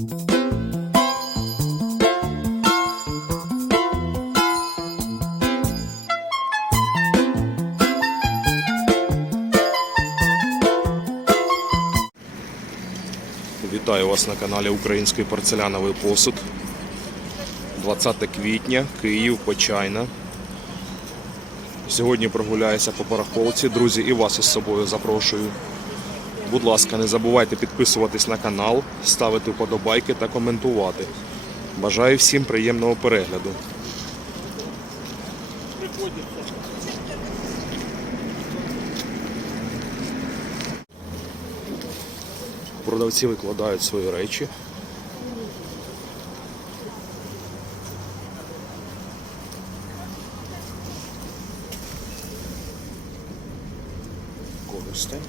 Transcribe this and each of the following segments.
Вітаю вас на каналі Український порцеляновий посуд. 20 квітня, Київ, Почайна. Сьогодні прогуляюся по барахолці. Друзі, і вас із собою запрошую. Будь ласка, не забувайте підписуватись на канал, ставити вподобайки та коментувати. Бажаю всім приємного перегляду. Продавці викладають свої речі. Коростень.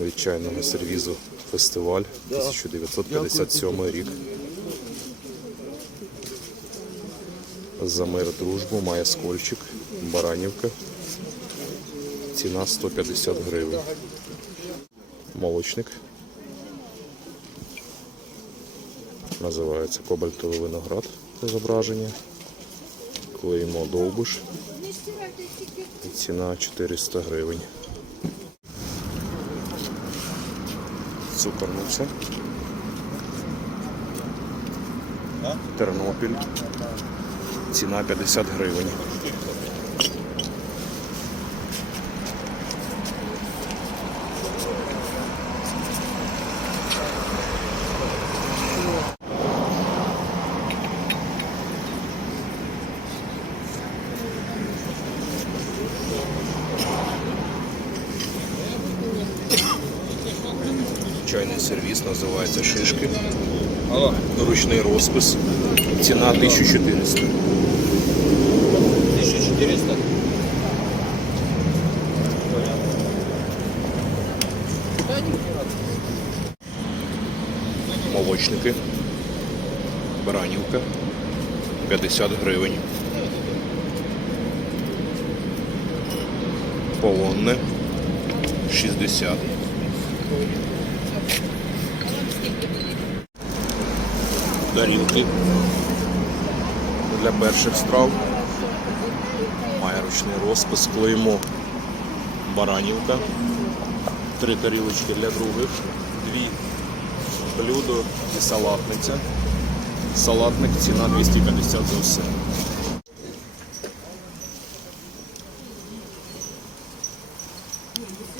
Від чайного сервізу фестиваль 1957 рік. За мир дружбу має скольчик, баранівка. Ціна 150 гривень. Молочник. Називається кобальтовий виноград зображення. Клеймо довбуш. І ціна 400 гривень. Цукорниця. Тернопіль. Ціна 50 гривень. Чайний сервіс називається шишки. Ручний розпис. Ціна 1400. 1400. Молочники. Баранівка. 50 гривень. Полонне. 60. Тарілки. Для перших страв. Має ручний розпис, клеймо. Баранівка. Три тарілочки для других. Дві блюдо і салатниця. Салатник ціна 250 за все.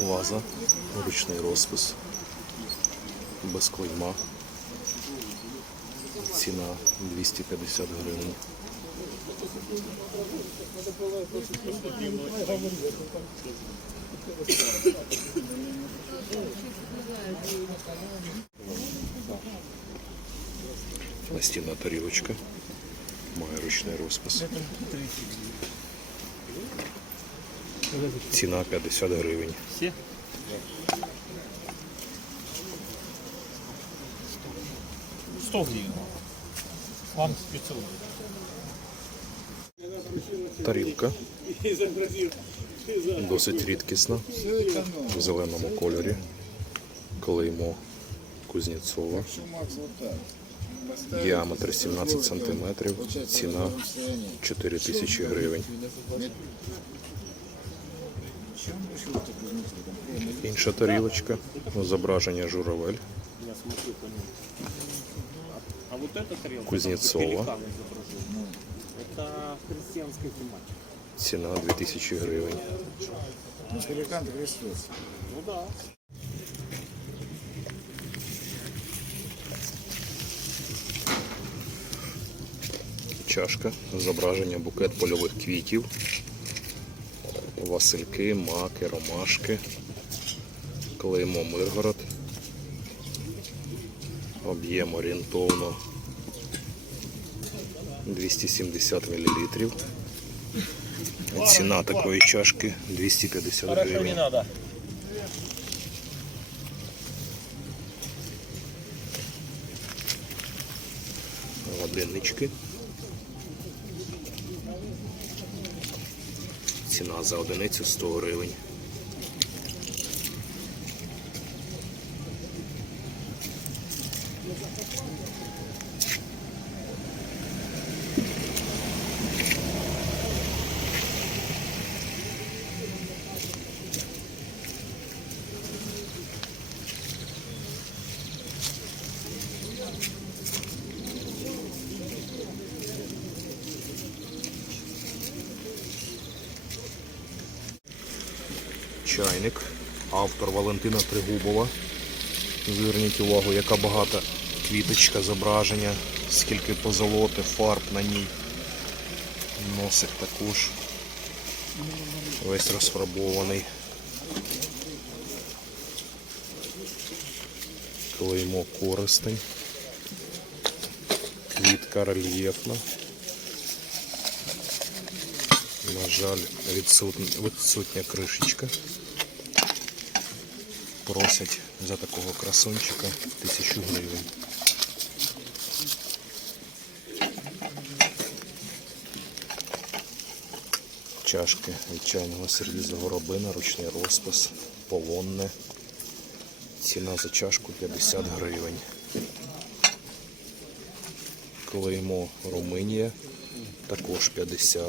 Ваза, ручний розпис, без клейма. Ціна 250 гривень. Настінна тарілочка. Має ручний розпис. Ціна 50 гривень. Сто гривен. Вам спецовый. Тарілка. Досить рідкісна. В зеленому кольорі. Клеймо Кузнєцова. Діаметр 17 см. Ціна 4 тисячі гривень. Інша тарілочка. Зображення журавель. А Ціна 2000 гривень. Пеликан Христос. Ну да. Чашка, зображення букет польових квітів, васильки, маки, ромашки, клеймо Миргород, об'єм орієнтовно 270 мл. Ціна такої чашки 250 гривень. надо. Годиннички. Ціна за одиницю 100 гривень. Чайник. Автор Валентина Тригубова. Зверніть увагу, яка багата квіточка зображення, скільки позолоти, фарб на ній. Носик також. Весь розфарбований. Клеймо користень. Квітка рельєфна. На жаль, відсутня, кришечка. Просять за такого красунчика тисячу гривень. Чашки від чайного сервізу горобина, ручний розпис, полонне. Ціна за чашку 50 гривень. Клеймо Румунія також 50.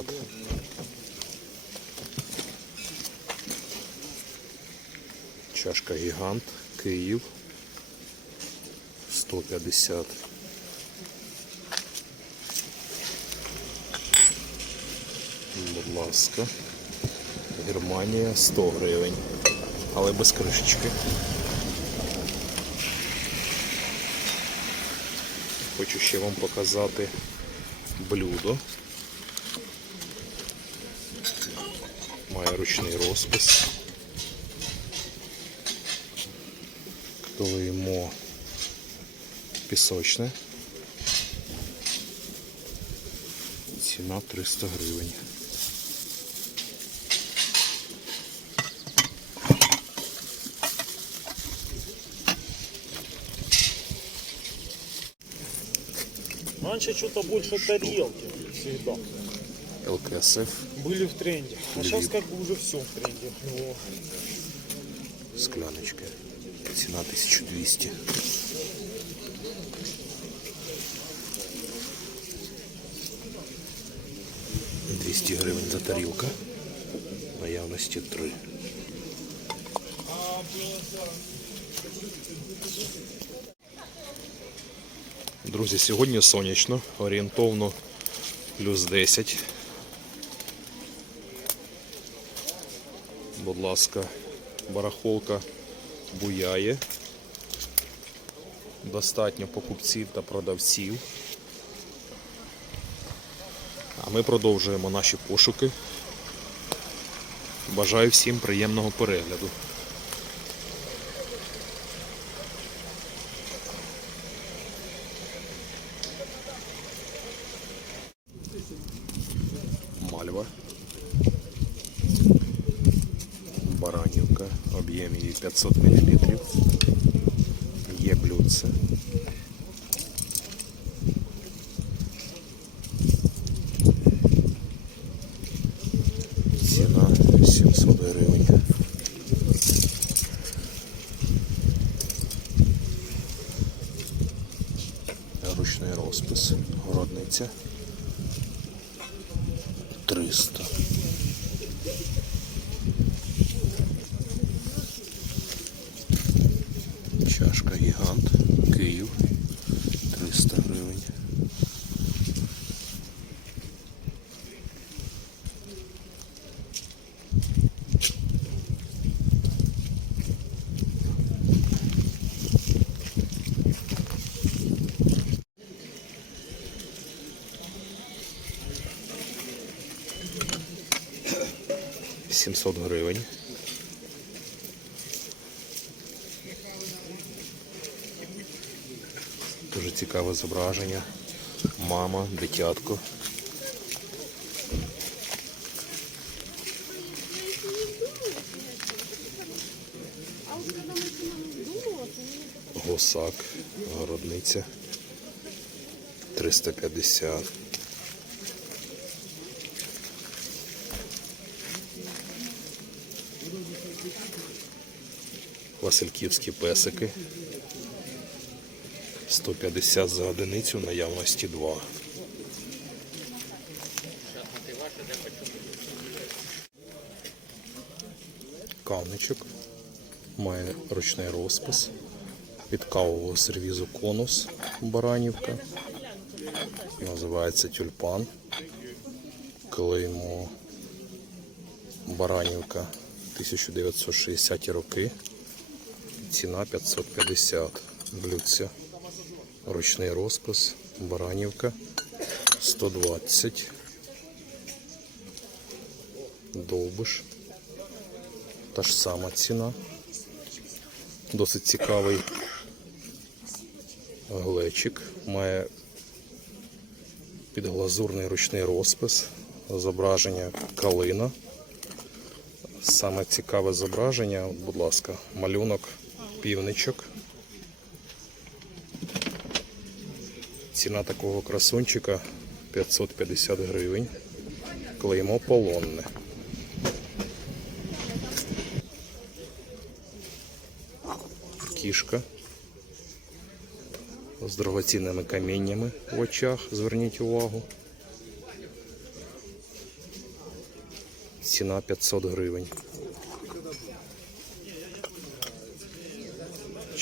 Чашка Гігант, Київ 150. Будь ласка. Германія 100 гривень, але без кришечки. Хочу ще вам показати блюдо. Має ручний розпис. Клеймо пісочне. Ціна 300 гривень. Раньше что-то больше тарелки всегда ЛКСФ, были в тренде. А сейчас как бы уже все в тренде. Во. скляночка. Ціна 1200. Двісті гривень за тарілка. Наявності 3. Друзі, сьогодні сонячно, орієнтовно плюс 10. Будь ласка, барахолка буяє. Достатньо покупців та продавців. А ми продовжуємо наші пошуки. Бажаю всім приємного перегляду. Мальва. Баранівка, об'єм її 500 мл. Є блюдце. Ціна 700 гривень. Ручний розпис. Городниця. 700 гривень. Дуже цікаве зображення. Мама, дитятко. Гусак, городниця 350. Васильківські песики 150 за одиницю, наявності 2. Кавничок має ручний розпис від кавового сервізу конус Баранівка. Називається тюльпан. Клеймо Баранівка 1960 роки. Ціна 550. Блюдця. Ручний розпис. Баранівка 120. Довбиш. Та ж сама ціна. Досить цікавий глечик. Має підглазурний ручний розпис, зображення калина. Саме цікаве зображення, будь ласка, малюнок півничок. Ціна такого красунчика 550 гривень. Клеймо полонне. Кішка з дорогоцінними каміннями в очах. Зверніть увагу. Ціна 500 гривень.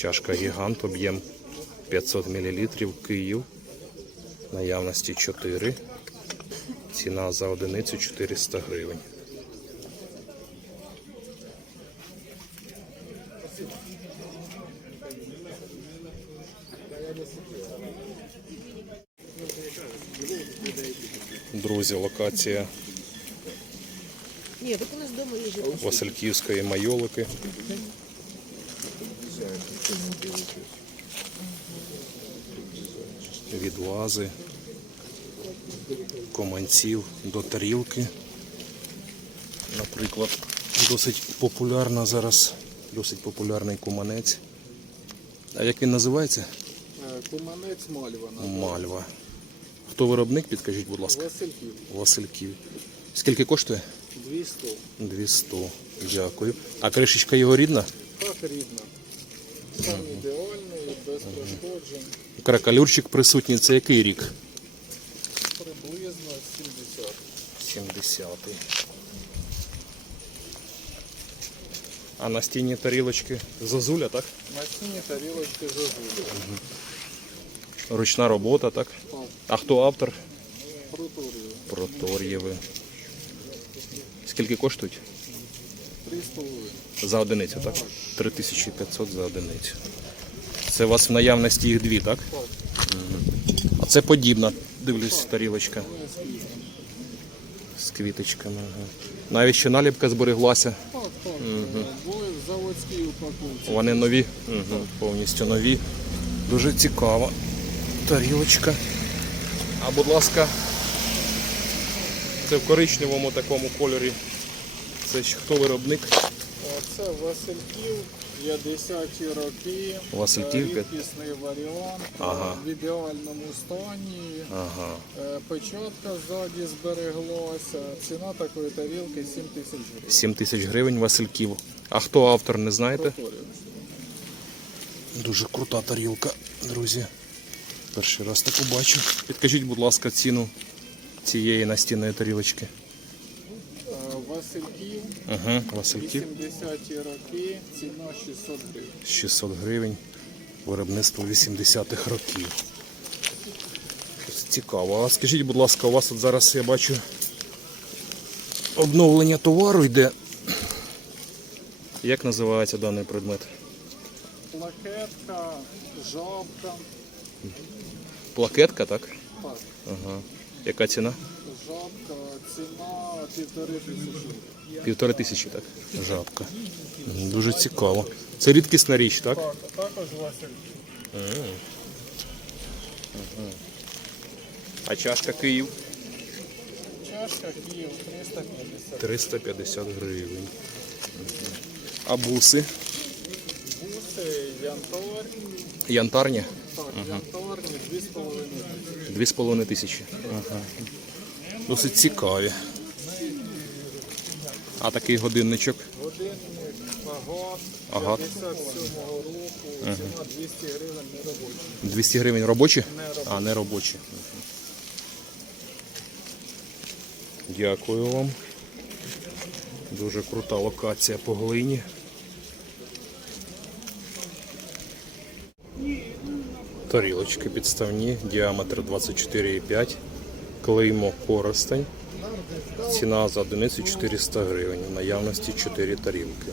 Чашка гігант, об'єм 500 мл, Київ. Наявності 4. Ціна за одиницю 400 гривень. Друзі, локація. Васильківської майолики. Від вази, команців до тарілки. Наприклад, досить популярна зараз, досить популярний куманець. А як він називається? Куманець Мальвана. Мальва. Хто виробник, підкажіть, будь ласка. Васильків. Васильків. Скільки коштує? 200. 200. Дякую. А кришечка його рідна? Так рідно. Сам ідеальний, без пошкоджень. Кракалюрчик присутній. Це який рік? Приблизно 70. 70-й. А на стіні тарілочки зозуля, так? На стіні тарілочки зазулі. Ручна робота, так? Так. А хто автор? Проторію. Протор'єви. Скільки коштують? 3,5. За одиницю, так? 3500 за одиницю. Це у вас в наявності їх дві, так? А це подібна, дивлюсь, тарілочка. З квіточками. Ага. Навіть ще наліпка збереглася. Вони нові, повністю нові. Дуже цікава тарілочка. А будь ласка, це в коричневому такому кольорі. Це ж хто виробник? Це Васильків, 50-ті роки. Васильків, Е, Рідкісний варіант. Ага. В ідеальному стані. Ага. Е, Печатка ззаді збереглася. Ціна такої тарілки 7 тисяч гривень. 7 тисяч гривень Васильків. А хто автор, не знаєте? Дуже крута тарілка, друзі. Перший раз таку бачу. Підкажіть, будь ласка, ціну цієї настінної тарілочки. Васильків, Угу, Васильків. 80-ті роки, ціна 600 гривень. 600 гривень. Виробництво 80-х років. Цікаво. А скажіть, будь ласка, у вас тут зараз я бачу обновлення товару йде. Як називається даний предмет? Плакетка, жабка. Плакетка, так? Так, Ага. Яка ціна? жабка, ціна півтори тисячі. Півтори тисячі, так? Жабка. Дуже цікаво. Це рідкісна річ, так? Так, також Васильків. А чашка Київ Чашка Київ 350. 350 гривень. А буси? Буси, я янтарь. Янтарні Так, янтарні 2,5 тисячі. 2,5 тисячі. Ага. Досить цікаві. А такий годинничок. Годинник Агат Агат. 57-го року, ціна 200 гривень не робочий. 200 гривень робочі. А, не робочі. Дякую вам. Дуже крута локація по глині. Тарілочки підставні, діаметр 24,5, клеймо коростень. Ціна за одиницю 400 гривень. В наявності 4 тарілки.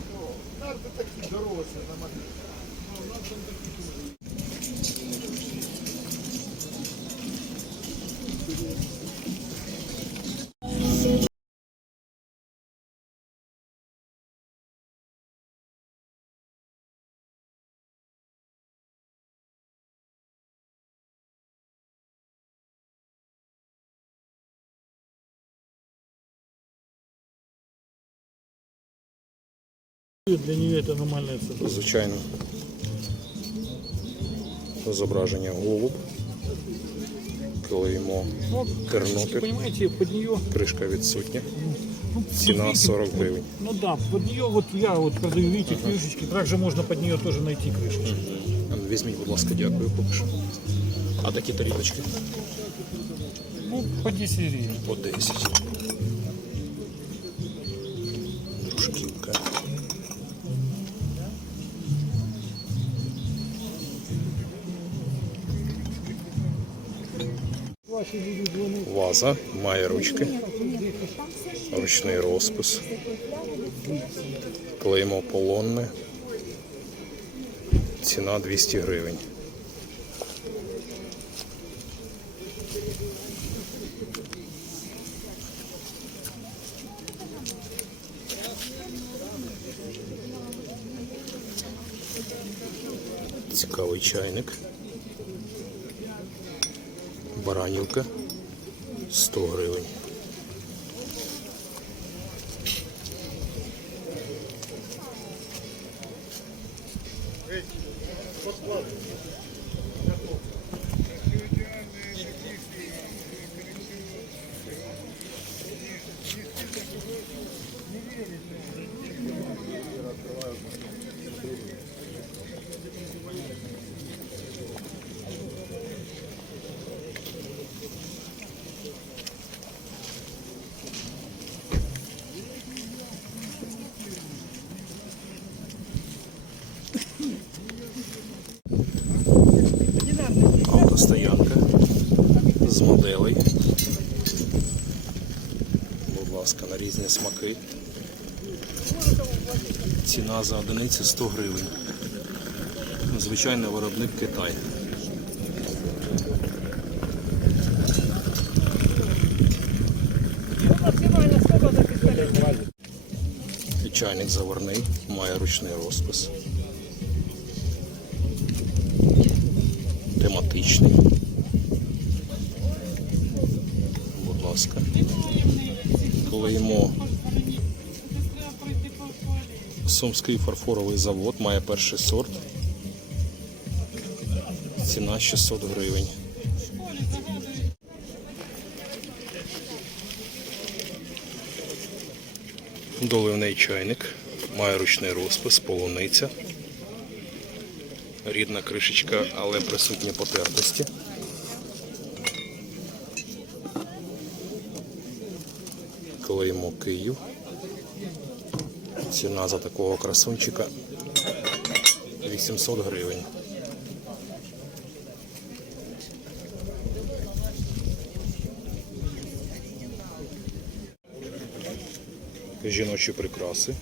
Для нее это нормальная цена. Звичайно. Зображення голуб. Клеймо тернопіль. Понимаете, под нее, Кришка відсутня. ну, Ціна видите, 40 гривень. Ну да, под нее вот я вот продаю, видите, крышечки. Также можно под нее тоже найти крышечки. А ну, Візьміть, будь ласка, дякую, поки що. А такі тарілочки Ну, по 10 гривен. по 10. Ваза має ручки. Ручний розпис. Клеймо полонне. Ціна 200 гривень. Цікавий чайник. Баранівка 100 гривень. З. Будь ласка, на різні смаки. Ціна за одиницю 100 гривень. Звичайний виробник Китай. Чайник заварний, має ручний розпис. Сумський фарфоровий завод має перший сорт. Ціна 600 гривень. Доливний чайник, має ручний розпис, полуниця. Рідна кришечка, але присутні потертості. Клеймо Київ. Ціна за такого красунчика 800 гривень. Жіночі прикраси.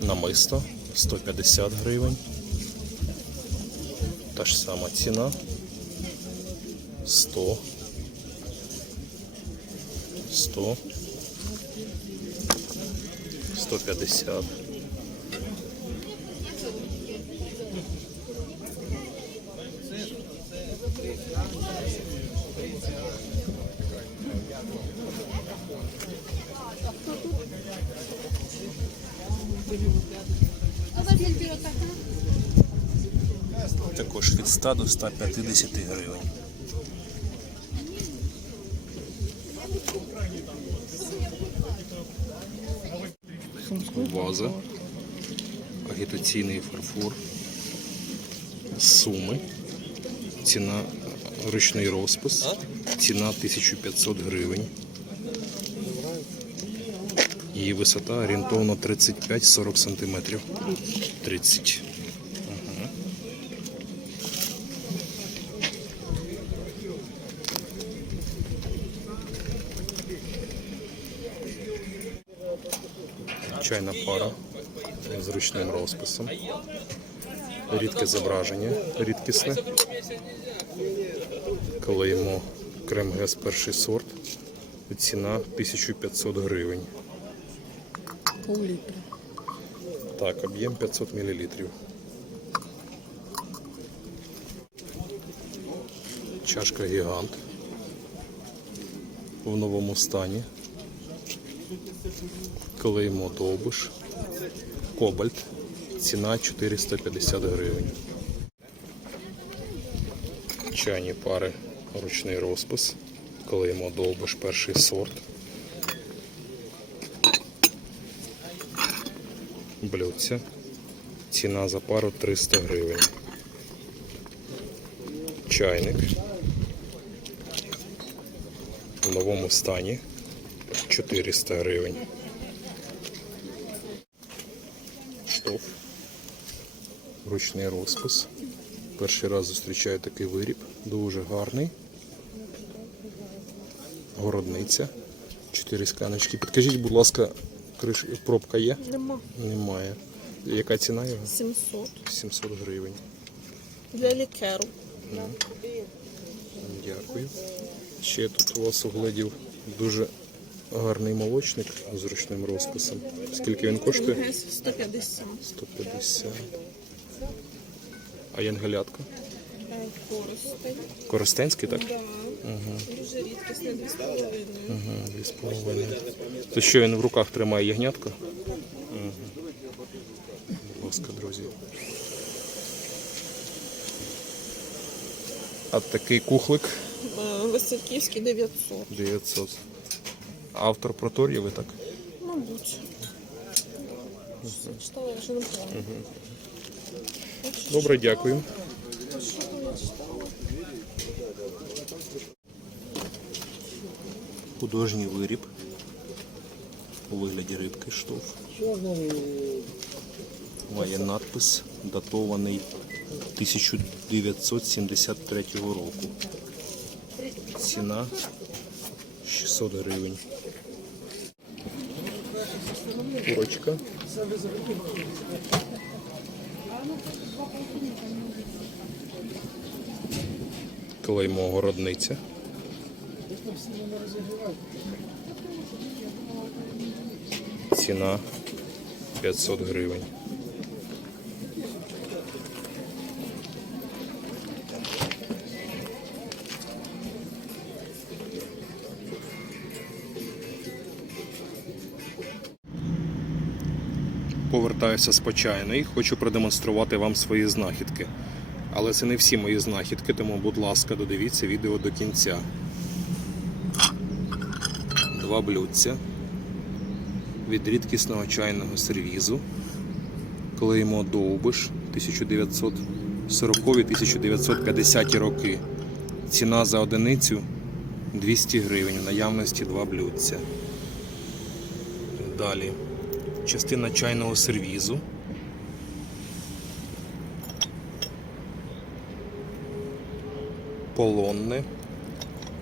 Намисто 150 гривень. Та ж сама ціна 100 100 150 Ні, Також від 100 до 150 гривень. Агітаційний фарфор. Суми. Ціна ручний розпис. Ціна 1500 гривень. Її висота орієнтовно 35-40 см. 30. Чайна пара з ручним розписом. Рідке зображення, рідкісне. Клеймо крем ГЕС перший сорт. Ціна 1500 гривень. Пол-літра. Так, об'єм 500 мл. Чашка гігант. В новому стані. Клеймо довбиш. Кобальт. Ціна 450 гривень. Чайні пари. Ручний розпис. Клеймо довбиш перший сорт. блюдця. Ціна за пару 300 гривень. Чайник. В новому стані 400 гривень. Штоф. Ручний розпис. Перший раз зустрічаю такий виріб. Дуже гарний. Городниця. Чотири сканочки. Підкажіть, будь ласка, криш... пробка є? Нема. Немає. Яка ціна його? 700. 700 гривень. Для лікеру. Дякую. Ще тут у вас угледів дуже гарний молочник з ручним розписом. Скільки він коштує? 150. 150. А янгелятка? Е, Коростень. Коростенський, так? Да. Дуже рідкісне 2,5. Угу, дві з половиною. То що він в руках тримає ягнятка? Угу. Будь ласка, друзі. А такий кухлик Е, Васильківський 900. 900. Автор протор'єви, так? Мабуть. Читала, я вже не пам'ятаю. Добре, дякую. Художній виріб у вигляді рибки штоф. Має надпис, датований 1973 року. Ціна 600 гривень. Курочка. Клеймо городниця. Ціна 500 гривень. Повертаюся з почайної, хочу продемонструвати вам свої знахідки. Але це не всі мої знахідки, тому, будь ласка, додивіться відео до кінця. Два блюдця від рідкісного чайного сервізу. Клеймо Довбиш 1940-1950 роки. Ціна за одиницю 200 гривень. В наявності два блюдця. Далі. Частина чайного сервізу. Полонне,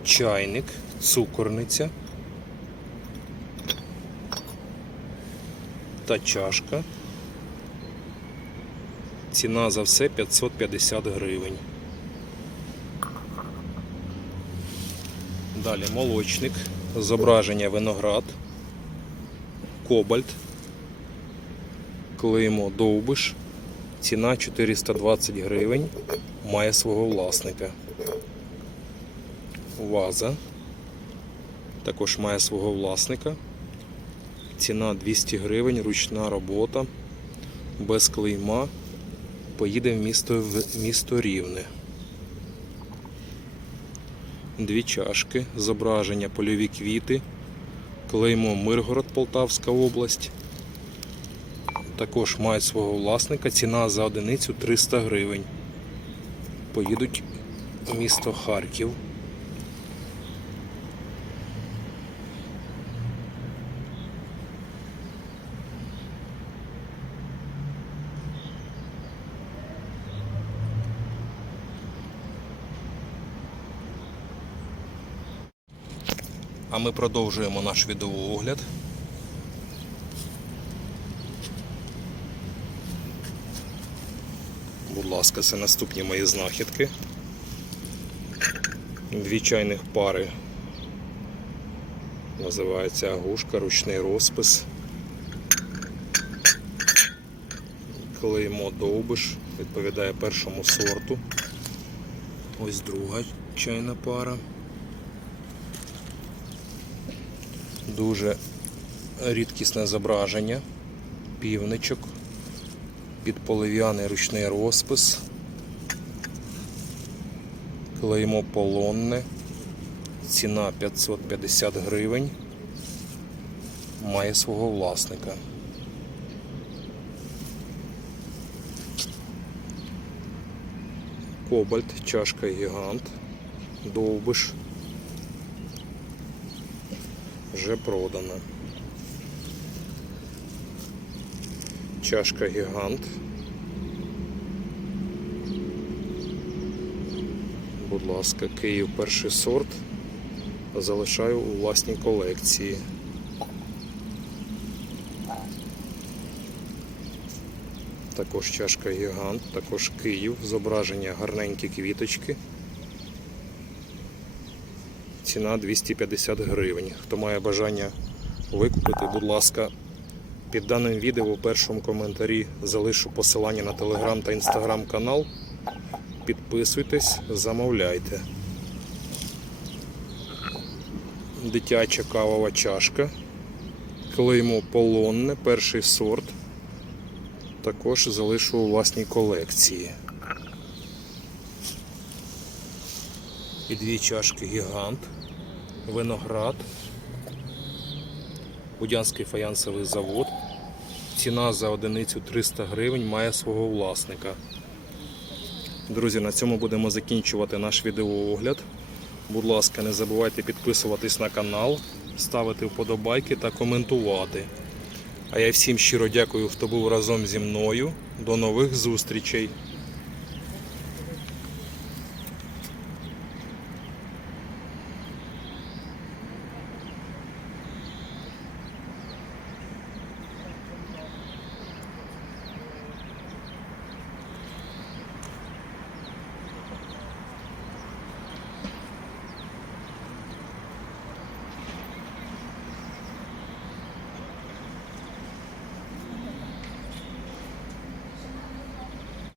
чайник, цукорниця. та чашка. Ціна за все 550 гривень. Далі молочник, зображення виноград, кобальт, клеймо довбиш, ціна 420 гривень, має свого власника. Ваза також має свого власника. Ціна 200 гривень, ручна робота, без клейма. Поїде в місто, в місто Рівне. Дві чашки, зображення польові квіти, клеймо Миргород, Полтавська область. Також мають свого власника. Ціна за одиницю 300 гривень. Поїдуть в місто Харків. А ми продовжуємо наш відеоогляд. Будь ласка, це наступні мої знахідки. Дві чайних пари. Називається агушка, ручний розпис. Клеймо довбиш, відповідає першому сорту. Ось друга чайна пара. Дуже рідкісне зображення. Півничок. Підполив'яний ручний розпис. Клеймо полонне. Ціна 550 гривень. Має свого власника. Кобальт, чашка гігант, довбиш. Вже продана. Чашка гігант. Будь ласка, Київ перший сорт. Залишаю у власній колекції. Також чашка гігант, також Київ, зображення гарненькі квіточки. Ціна 250 гривень. Хто має бажання викупити, будь ласка, під даним відео у першому коментарі залишу посилання на телеграм та інстаграм канал. Підписуйтесь, замовляйте. Дитяча кавова чашка. Клеймо полонне, перший сорт. Також залишу у власній колекції. І дві чашки гігант, виноград, Будянський фаянсовий завод. Ціна за одиницю 300 гривень має свого власника. Друзі, на цьому будемо закінчувати наш відеоогляд. Будь ласка, не забувайте підписуватись на канал, ставити вподобайки та коментувати. А я всім щиро дякую, хто був разом зі мною. До нових зустрічей!